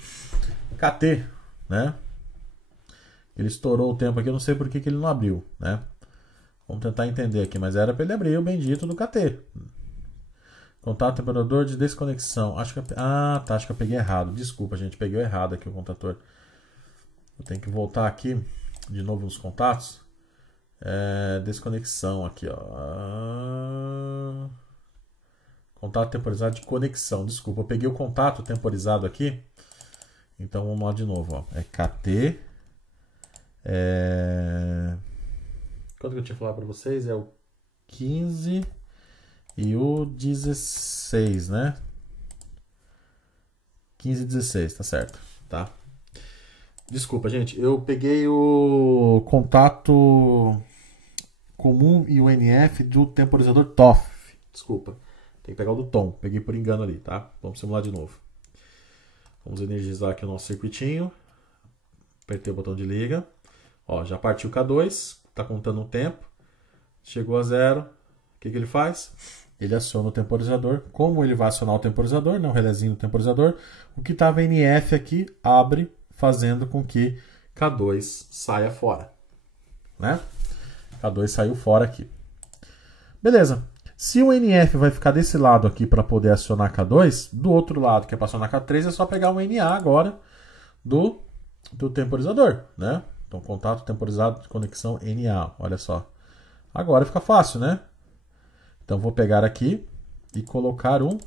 KT, né? Ele estourou o tempo aqui, eu não sei por que ele não abriu, né? Vamos tentar entender aqui, mas era para ele abrir o bendito do KT. Contato temporizador de desconexão. Acho que acho que eu peguei errado. Desculpa, gente, peguei errado aqui o contator. Eu tenho que voltar aqui de novo nos contatos. Desconexão aqui, ó. Contato temporizado de conexão. Desculpa, eu peguei o contato temporizado aqui. Então vamos lá de novo, ó. É KT. Quanto que eu tinha falado para vocês? É o 15 e o 16, né? 15 e 16, tá certo, tá? Desculpa, gente, eu peguei o contato comum e o NF do temporizador TOF. Desculpa, tem que pegar o do tom, peguei por engano ali, tá? Vamos simular de novo. Vamos energizar aqui o nosso circuitinho. Apertei o botão de liga. Ó, já partiu K2, tá contando o tempo. Chegou a 0. O que ele faz? Ele aciona o temporizador. Como ele vai acionar o temporizador, né, o relézinho do temporizador, o que estava NF aqui abre, fazendo com que K2 saia fora. Né? K2 saiu fora aqui. Beleza. Se o NF vai ficar desse lado aqui para poder acionar K2, do outro lado, que é para acionar K3, é só pegar o NA agora do temporizador. Né? Então, contato temporizado de conexão NA. Olha só. Agora fica fácil, né? Então, vou pegar aqui e colocar um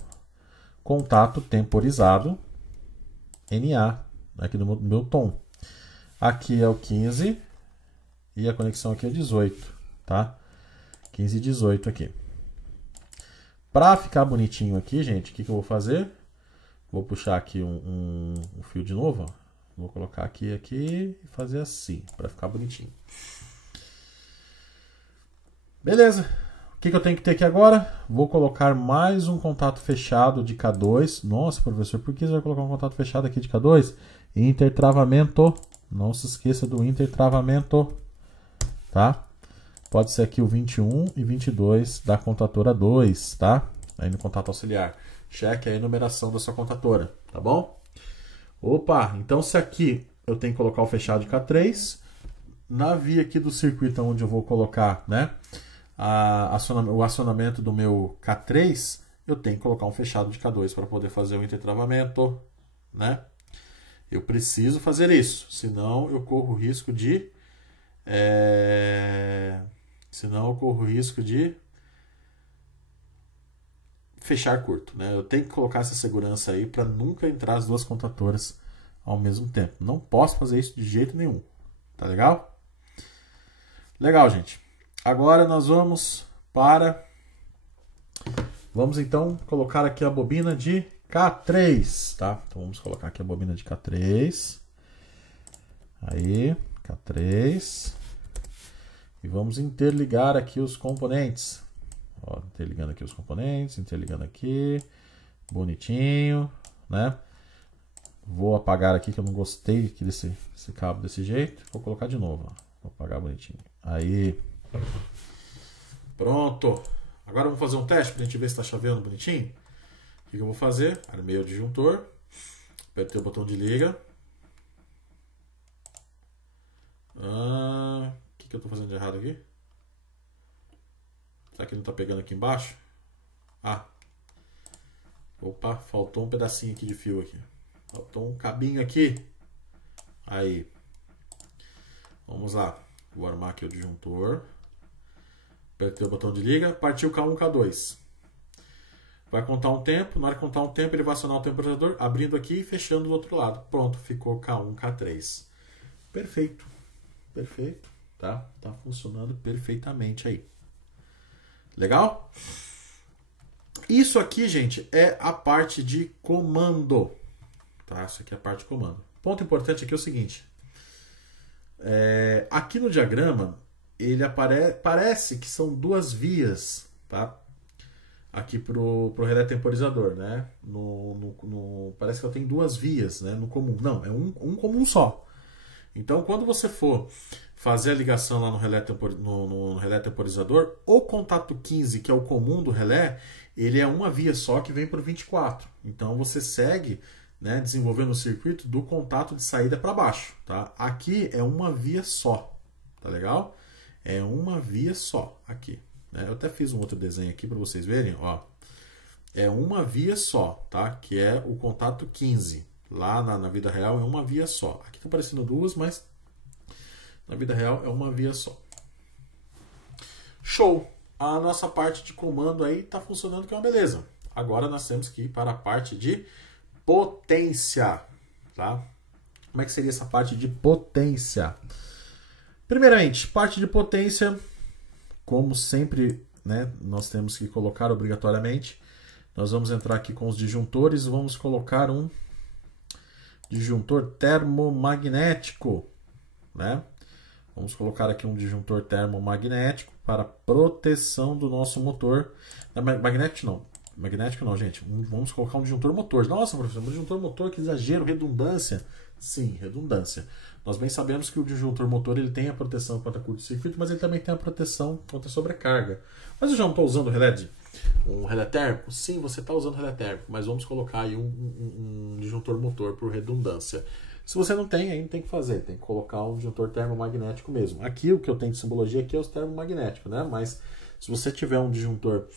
contato temporizado NA aqui no meu tom. Aqui é o 15 e a conexão aqui é 18, tá? 15 e 18 aqui. Para ficar bonitinho aqui, gente, o que eu vou fazer? Vou puxar aqui um fio de novo, ó. Vou colocar aqui e fazer assim, para ficar bonitinho. Beleza. O que eu tenho que ter aqui agora? Vou colocar mais um contato fechado de K2. Nossa, professor, por que você vai colocar um contato fechado aqui de K2? Intertravamento. Não se esqueça do intertravamento. Tá? Pode ser aqui o 21 e 22 da contatora 2, tá? Aí no contato auxiliar. Cheque a numeração da sua contatora, tá bom? Opa, então se aqui eu tenho que colocar o fechado de K3, na via aqui do circuito onde eu vou colocar, né, o acionamento do meu K3, eu tenho que colocar um fechado de K2 para poder fazer o intertravamento, né? Eu preciso fazer isso, senão eu corro o risco de fechar curto, né? Eu tenho que colocar essa segurança aí para nunca entrar as duas contatoras ao mesmo tempo. Não posso fazer isso de jeito nenhum. Tá legal? Legal, gente. Agora nós vamos então colocar aqui a bobina de K3, tá? Então vamos colocar aqui a bobina de K3. Aí, K3. E vamos interligar aqui os componentes. Ó, interligando aqui os componentes, interligando aqui. Bonitinho, né? Vou apagar aqui que eu não gostei aqui desse cabo desse jeito. Vou colocar de novo. Ó. Vou apagar bonitinho. Aí. Pronto. Agora vamos fazer um teste para a gente ver se está chaveando bonitinho. O que eu vou fazer? Armei o disjuntor. Apertei o botão de liga. O que eu estou fazendo de errado aqui? Será que não está pegando aqui embaixo? Opa, faltou um pedacinho aqui de fio aqui. Faltou um cabinho aqui. Aí. Vamos lá. Vou armar aqui o disjuntor. Apertei o botão de liga. Partiu K1, K2. Vai contar um tempo. Na hora de contar um tempo, ele vai acionar o temporizador, abrindo aqui e fechando do outro lado. Pronto, ficou K1, K3. Perfeito. Perfeito. Tá funcionando perfeitamente aí. Legal? Isso aqui, gente, é a parte de comando. Tá? Isso aqui é a parte de comando. Ponto importante aqui é o seguinte. Aqui no diagrama, ele parece que são duas vias, tá? Aqui pro relé temporizador, né? Parece que ela tem duas vias, né? No comum. Não, é um comum só. Então, quando você for fazer a ligação lá no relé temporizador, o contato 15, que é o comum do relé, ele é uma via só que vem para o 24. Então, você segue, né, desenvolvendo o circuito do contato de saída para baixo. Tá? Aqui é uma via só. Tá legal? É uma via só aqui. Né? Eu até fiz um outro desenho aqui para vocês verem. Ó. É uma via só, tá? Que é o contato 15. Lá na vida real é uma via só. Aqui está aparecendo duas, mas na vida real é uma via só. Show! A nossa parte de comando aí está funcionando, que é uma beleza. Agora nós temos que ir para a parte de potência. Tá? Como é que seria essa parte de potência? Primeiramente, parte de potência, como sempre, né, nós temos que colocar obrigatoriamente. Nós vamos entrar aqui com os disjuntores e vamos colocar um disjuntor termomagnético, né? Vamos colocar aqui um disjuntor termomagnético para proteção do nosso motor. Magnético não, gente. Vamos colocar um disjuntor motor. Nossa, professor, um disjuntor motor, que exagero, redundância. Sim, redundância. Nós bem sabemos que o disjuntor motor ele tem a proteção contra curto-circuito, mas ele também tem a proteção contra sobrecarga. Mas eu já não estou usando um relé térmico? Sim, você está usando relé térmico, mas vamos colocar aí um disjuntor motor por redundância. Se você não tem, aí não tem que fazer, tem que colocar um disjuntor termomagnético mesmo. Aqui o que eu tenho de simbologia aqui é os termomagnéticos, né? Mas se você tiver um disjuntor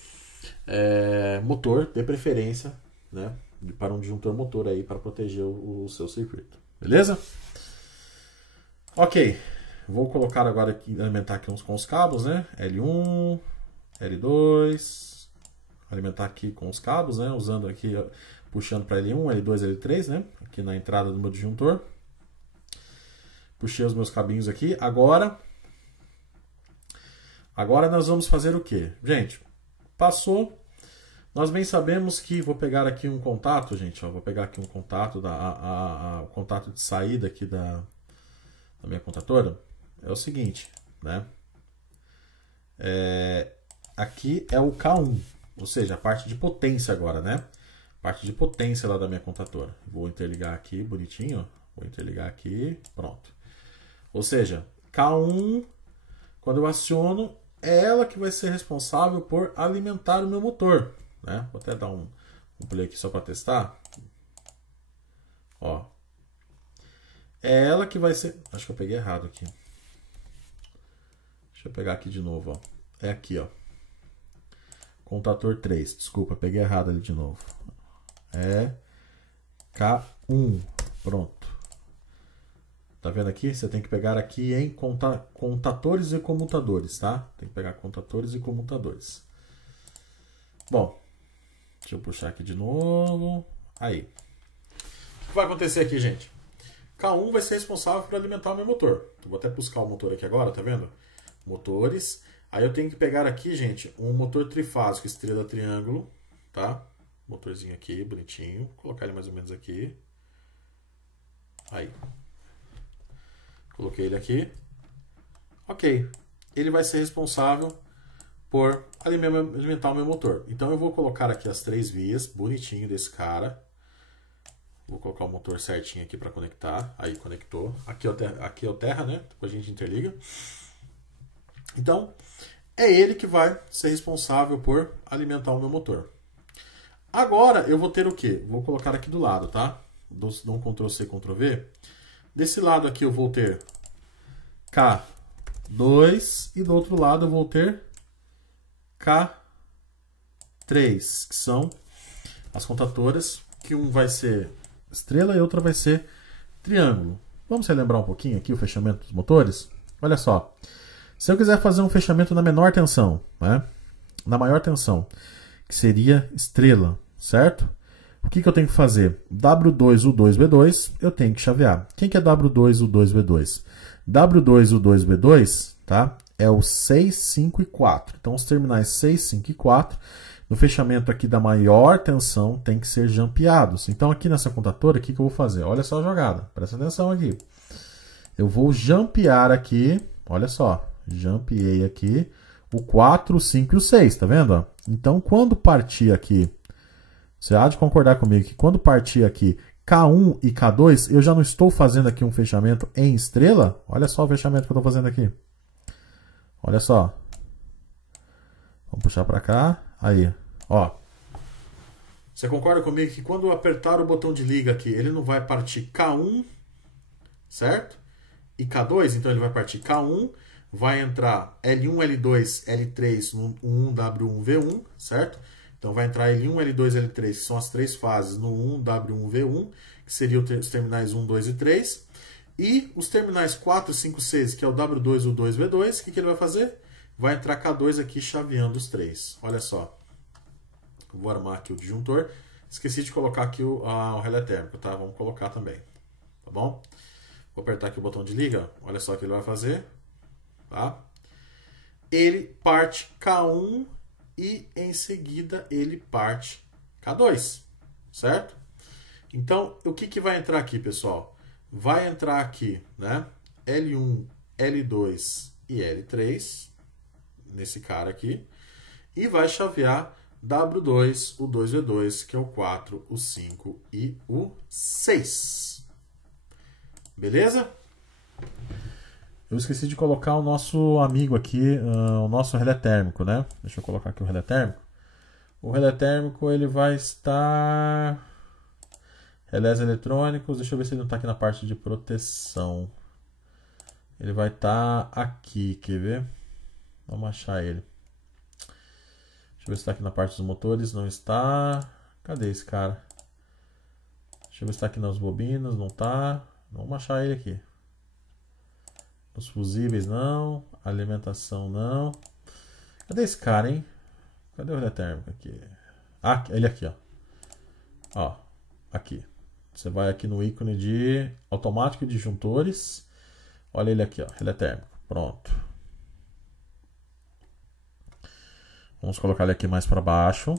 motor, dê preferência, né, para um disjuntor motor aí para proteger o seu circuito. Beleza? Ok, vou colocar agora aqui, alimentar aqui com os cabos, né? L1, L2, alimentar aqui com os cabos, né? Usando aqui, puxando para L1, L2, L3, né? Aqui na entrada do meu disjuntor. Puxei os meus cabinhos aqui. Agora nós vamos fazer o quê? Gente, passou. Nós bem sabemos que vou pegar aqui um contato, gente. Ó, vou pegar aqui um contato, o contato de saída aqui da minha contatora. É o seguinte, né? Aqui é o K1, ou seja, a parte de potência agora, né? Parte de potência lá da minha contatora. Vou interligar aqui, bonitinho. Vou interligar aqui, pronto. Ou seja, K1, quando eu aciono, é ela que vai ser responsável por alimentar o meu motor. Né? Vou até dar um play aqui só para testar. Ó. É ela que vai ser... Acho que eu peguei errado aqui. Deixa eu pegar aqui de novo. Ó. É aqui, ó. Contator 3. Desculpa, peguei errado ali de novo. É K1. Pronto. Tá vendo aqui? Você tem que pegar aqui em contatores e comutadores, tá? Tem que pegar contatores e comutadores. Bom, deixa eu puxar aqui de novo. Aí. O que vai acontecer aqui, gente? K1 vai ser responsável por alimentar o meu motor. Eu vou até buscar o motor aqui agora, tá vendo? Motores. Aí eu tenho que pegar aqui, gente, um motor trifásico, estrela triângulo, tá? Motorzinho aqui, bonitinho. Vou colocar ele mais ou menos aqui. Aí. Coloquei ele aqui. Ok. Ele vai ser responsável por alimentar o meu motor. Então eu vou colocar aqui as 3 vias, bonitinho desse cara. Vou colocar o motor certinho aqui para conectar. Aí conectou. Aqui é o terra, né? Depois a gente interliga. Então, é ele que vai ser responsável por alimentar o meu motor. Agora eu vou ter o quê? Vou colocar aqui do lado, tá? Dou um Ctrl+C, Ctrl+V. Desse lado aqui eu vou ter K2 e do outro lado eu vou ter K3, que são as contatoras, que um vai ser estrela e outra vai ser triângulo. Vamos relembrar um pouquinho aqui o fechamento dos motores? Olha só. Se eu quiser fazer um fechamento na menor tensão, né? Na maior tensão, que seria estrela, certo? O que eu tenho que fazer? W2U2B2, eu tenho que chavear. Quem que é W2U2B2? W2U2B2, tá? É o 6, 5 e 4. Então, os terminais 6, 5 e 4, no fechamento aqui da maior tensão, tem que ser jampeados. Então, aqui nessa contatora, o que eu vou fazer? Olha só a jogada, presta atenção aqui. Eu vou jampear aqui, olha só. Jampeei aqui o 4, o 5 e o 6, tá vendo? Então, quando partir aqui, você há de concordar comigo que quando partir aqui K1 e K2, eu já não estou fazendo aqui um fechamento em estrela? Olha só o fechamento que eu estou fazendo aqui. Olha só. Vamos puxar para cá. Aí, ó. Você concorda comigo que quando eu apertar o botão de liga aqui, ele não vai partir K1, certo? E K2, então ele vai partir K1, vai entrar L1, L2, L3 no 1, W1, V1, certo? Então vai entrar L1, L2, L3, que são as três fases no 1, W1, V1, que seriam os terminais 1, 2 e 3. E os terminais 4, 5, 6, que é o W2, U2, V2, o que ele vai fazer? Vai entrar K2 aqui chaveando os três. Olha só. Vou armar aqui o disjuntor. Esqueci de colocar aqui o relé térmico, tá? Vamos colocar também. Tá bom? Vou apertar aqui o botão de liga. Olha só o que ele vai fazer. Tá? Ele parte K1 e em seguida ele parte K2, certo? Então, o que vai entrar aqui, pessoal? Vai entrar aqui, né? L1, L2 e L3, nesse cara aqui, e vai chavear W2, o 2V2, que é o 4, o 5 e o 6. Beleza? Eu esqueci de colocar o nosso amigo aqui, o nosso relé térmico, né? Deixa eu colocar aqui o relé térmico. O relé térmico, ele vai estar... Relés eletrônicos, deixa eu ver se ele não está aqui na parte de proteção. Ele vai estar aqui, quer ver? Vamos achar ele. Deixa eu ver se está aqui na parte dos motores, não está. Cadê esse cara? Deixa eu ver se está aqui nas bobinas, não está. Vamos achar ele aqui. Os fusíveis não, alimentação não. Cadê esse cara, hein? Cadê o relé térmico aqui? Ah, ele aqui, ó. Ó, aqui. Você vai aqui no ícone de automático e disjuntores. Olha ele aqui, ó, relé térmico. Pronto. Vamos colocar ele aqui mais para baixo.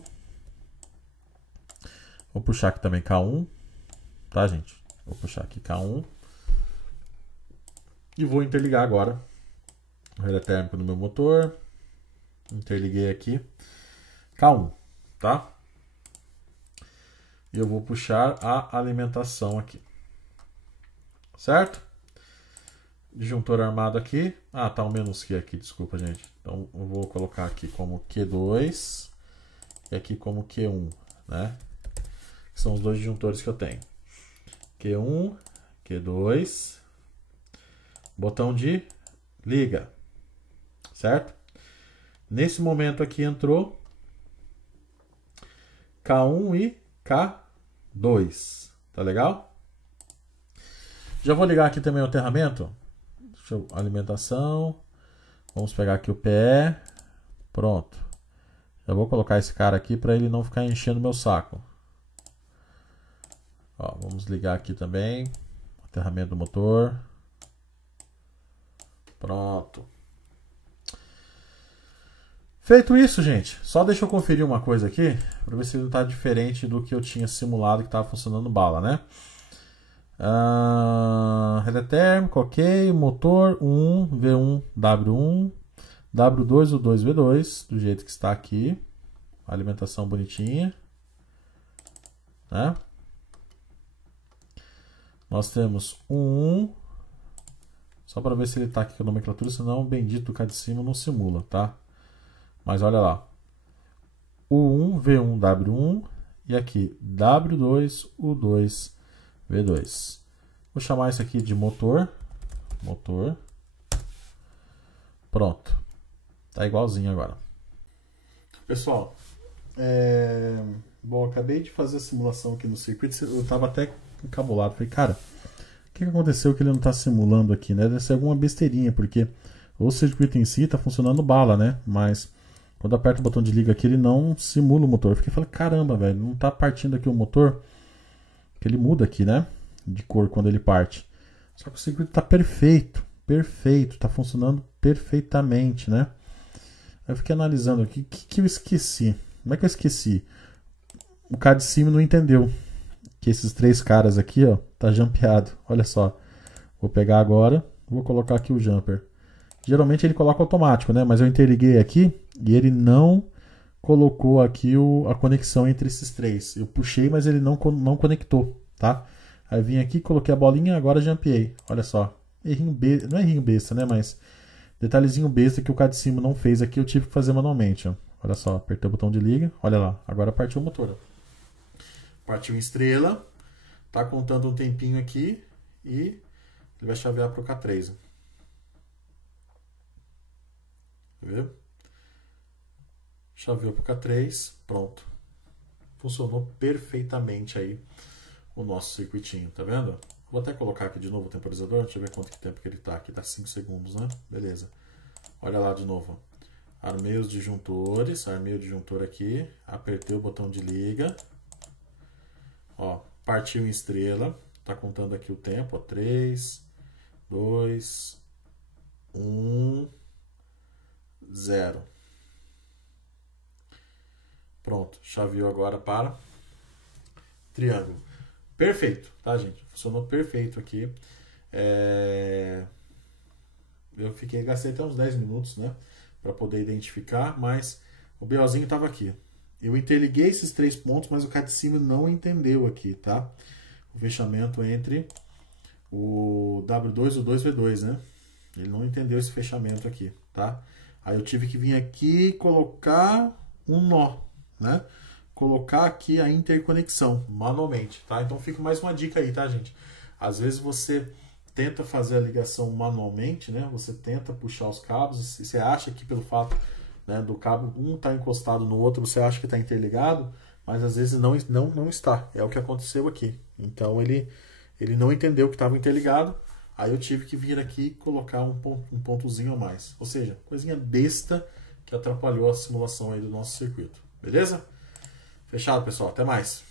Vou puxar aqui também K1, tá, gente? Vou puxar aqui K1. E vou interligar agora o relé térmico no meu motor. Interliguei aqui. K1, tá? E eu vou puxar a alimentação aqui. Certo? Disjuntor armado aqui. Ah, tá um menos Q aqui, desculpa, gente. Então eu vou colocar aqui como Q2 e aqui como Q1, né? Que são os dois disjuntores que eu tenho. Q1, Q2... Botão de liga, certo? Nesse momento aqui entrou K1 e K2, tá legal? Já vou ligar aqui também o aterramento. Deixa eu, alimentação. Vamos pegar aqui o PE. Pronto. Já vou colocar esse cara aqui para ele não ficar enchendo meu saco. Ó, vamos ligar aqui também. Aterramento do motor. Pronto. Feito isso, gente, só deixa eu conferir uma coisa aqui, para ver se não está diferente do que eu tinha simulado que estava funcionando bala, né? Relé térmico, ok, motor 1, V1, W1, W2, U2, V2, do jeito que está aqui, alimentação bonitinha, né? Nós temos o 1, só para ver se ele está aqui com a nomenclatura, senão o bendito cá de cima não simula, tá? Mas olha lá, U1, V1, W1 e aqui W2, U2, V2. Vou chamar isso aqui de motor. Motor. Pronto. Tá igualzinho agora. Pessoal, bom, acabei de fazer a simulação aqui no circuito. Eu tava até encabulado. Falei, cara, o que aconteceu que ele não tá simulando aqui, né? Deve ser alguma besteirinha, porque o circuito em si tá funcionando bala, né? Mas quando aperta o botão de liga aqui, ele não simula o motor. Eu fiquei falando, caramba, velho, não tá partindo aqui o motor? Que ele muda aqui, né? De cor quando ele parte. Só que o circuito tá perfeito. Perfeito. Tá funcionando perfeitamente, né? Eu fiquei analisando aqui. O que eu esqueci? Como é que eu esqueci? O cara de cima não entendeu que esses três caras aqui, ó, tá jumpeado. Olha só. Vou pegar agora. Vou colocar aqui o jumper. Geralmente ele coloca automático, né? Mas eu interliguei aqui e ele não colocou aqui a conexão entre esses três. Eu puxei, mas ele não conectou, tá? Aí vim aqui, coloquei a bolinha, agora jumpeei. Olha só. Errinho besta, não é errinho besta, né? Mas detalhezinho besta que o cara de cima não fez aqui, eu tive que fazer manualmente, ó. Olha só, apertei o botão de liga. Olha lá, agora partiu o motor, ó. Partiu em estrela. Tá contando um tempinho aqui e ele vai chavear pro K3, ó. Viu? Chaveou pro K3, pronto. Funcionou perfeitamente aí o nosso circuitinho, tá vendo? Vou até colocar aqui de novo o temporizador, deixa eu ver quanto tempo que ele tá aqui, tá 5 segundos, né? Beleza. Olha lá de novo, ó. Armei os disjuntores, armei o disjuntor aqui, apertei o botão de liga, ó, partiu em estrela, tá contando aqui o tempo, ó, 3, 2, 1, 0. Pronto, chaveou agora para triângulo. Perfeito, tá, gente? Funcionou perfeito aqui. Eu gastei até uns 10 minutos, né? Para poder identificar, mas o BOzinho estava aqui. Eu interliguei esses 3 pontos, mas o cara de cima não entendeu aqui, tá? O fechamento entre o W2 e o 2V2, né? Ele não entendeu esse fechamento aqui, tá? Aí eu tive que vir aqui e colocar um nó, né? Colocar aqui a interconexão manualmente, tá? Então fica mais uma dica aí, tá, gente? Às vezes você tenta fazer a ligação manualmente, né? Você tenta puxar os cabos e você acha que pelo fato, né, do cabo um tá encostado no outro, você acha que está interligado, mas às vezes não está. É o que aconteceu aqui. Então ele não entendeu que estava interligado. Aí eu tive que vir aqui e colocar um pontozinho a mais. Ou seja, coisinha besta que atrapalhou a simulação aí do nosso circuito. Beleza? Fechado, pessoal. Até mais.